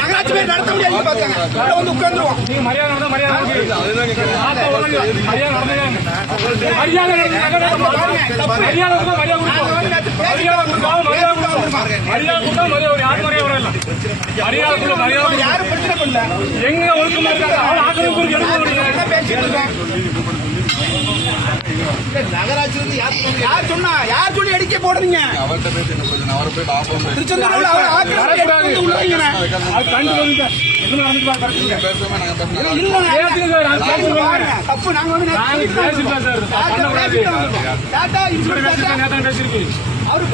நகராட்சி பேர் நடத்த முடியாது வந்து உட்கார்ந்துருவோம். நீங்க மரியாதை யாரும் பிரச்சனை பண்ணல. எங்க ஒழுக்கமா நகராட்சி வந்து யார் சொன்னா யார் சொல்லி அடிக்க போடுறீங்க? திருச்செந்தூர்ல தப்பு நாங்க வந்து அவரு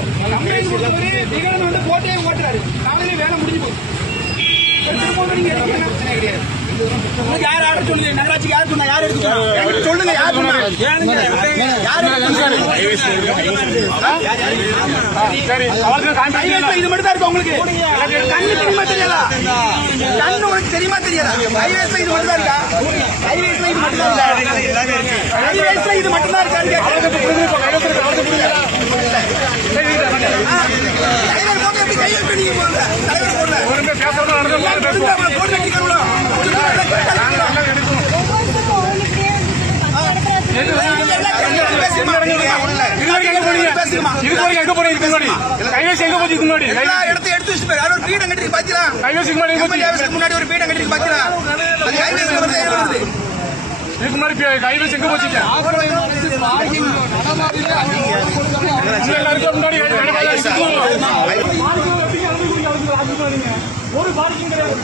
வந்து போட்டே ஓட்டுறாரு. நாங்களே வேலை முடிஞ்சு போகுது. நீங்க என்ன பிரச்சனை கிடையாது. யார் ஆட சொல்லுங்க? நகராட்சிக்கு யார் சொன்னா? யார் எடுத்து சொல்லுங்க? யார் சொன்னா? இது மட்டும் தான் இருக்கு உங்களுக்கு. கண்ணு தெரியுமா தெரியாதா? கண்ணு உங்களுக்கு தெரியுமா தெரியாதா? ஹைவேஸ்ல இது மட்டும் தான் இருக்கா? ஹைவேஸ்ல இது மட்டும் தான் இருக்கா? ஹைவேஸ்ல இது மட்டும் தான் இருக்கா? முன்னாடி ஒரு பீடம் கட்டி பாத்தீங்களா? இதுக்கு முன்னாடி கைவேஸ் எங்க போச்சுங்க? ஒரு பார்க்கிங் கிடையாது.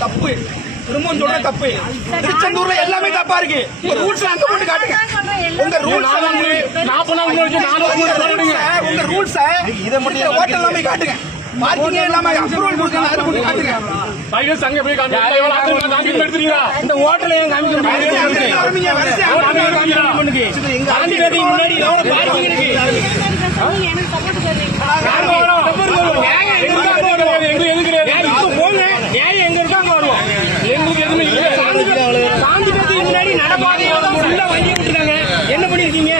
தப்பு திரும்பவும் சொல்ற தப்பு. திருச்செந்தூர்ல எல்லாமே தப்பா இருக்கு. ரூல்ஸ் அங்க போட்டு காட்டுங்க. உங்க ரூல்ஸ் உங்க ரூல்ஸ் இதை மட்டும் ஹோட்டல் எல்லாமே காட்டுங்க. பார்க்கிங் எல்லாமே அப்ரூவல் கொடுக்கணும். அதை மட்டும் காட்டுங்க. பைலஸ் அங்க போய் காட்டுங்க. இந்த ஹோட்டல் ஏன் காமிக்க என்ன பண்ணிருக்கீங்க?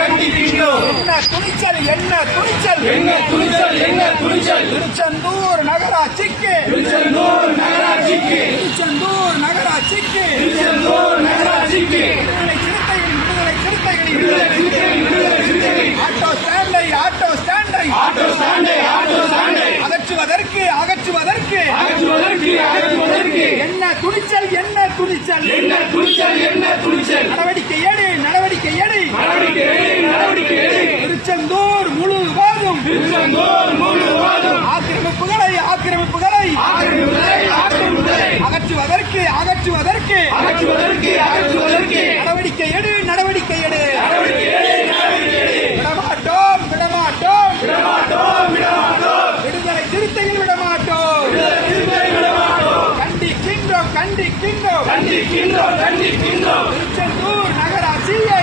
கண்டிக்கின்றோம். என்ன துணிச்சல் திருச்செந்தூர் நகராட்சிக்கு திருச்செந்தூர் நகராட்சிக்கு விடுதலை சிறுத்தைகளின் ஆட்டோ ஸ்டாண்டை அகற்றுவதற்கு என்ன துணிச்சல் நடவடிக்கை எடு திருச்செந்தூர் முழுவதும் ஆக்கிரமிப்புகளை அகற்றுவதற்கு நடவடிக்கை எடு விடமாட்டோம் விடுதலை சிறுத்தைகள் விடமாட்டோம் கண்டிக்கின்றோம் திருச்செந்தூர் நகராட்சியை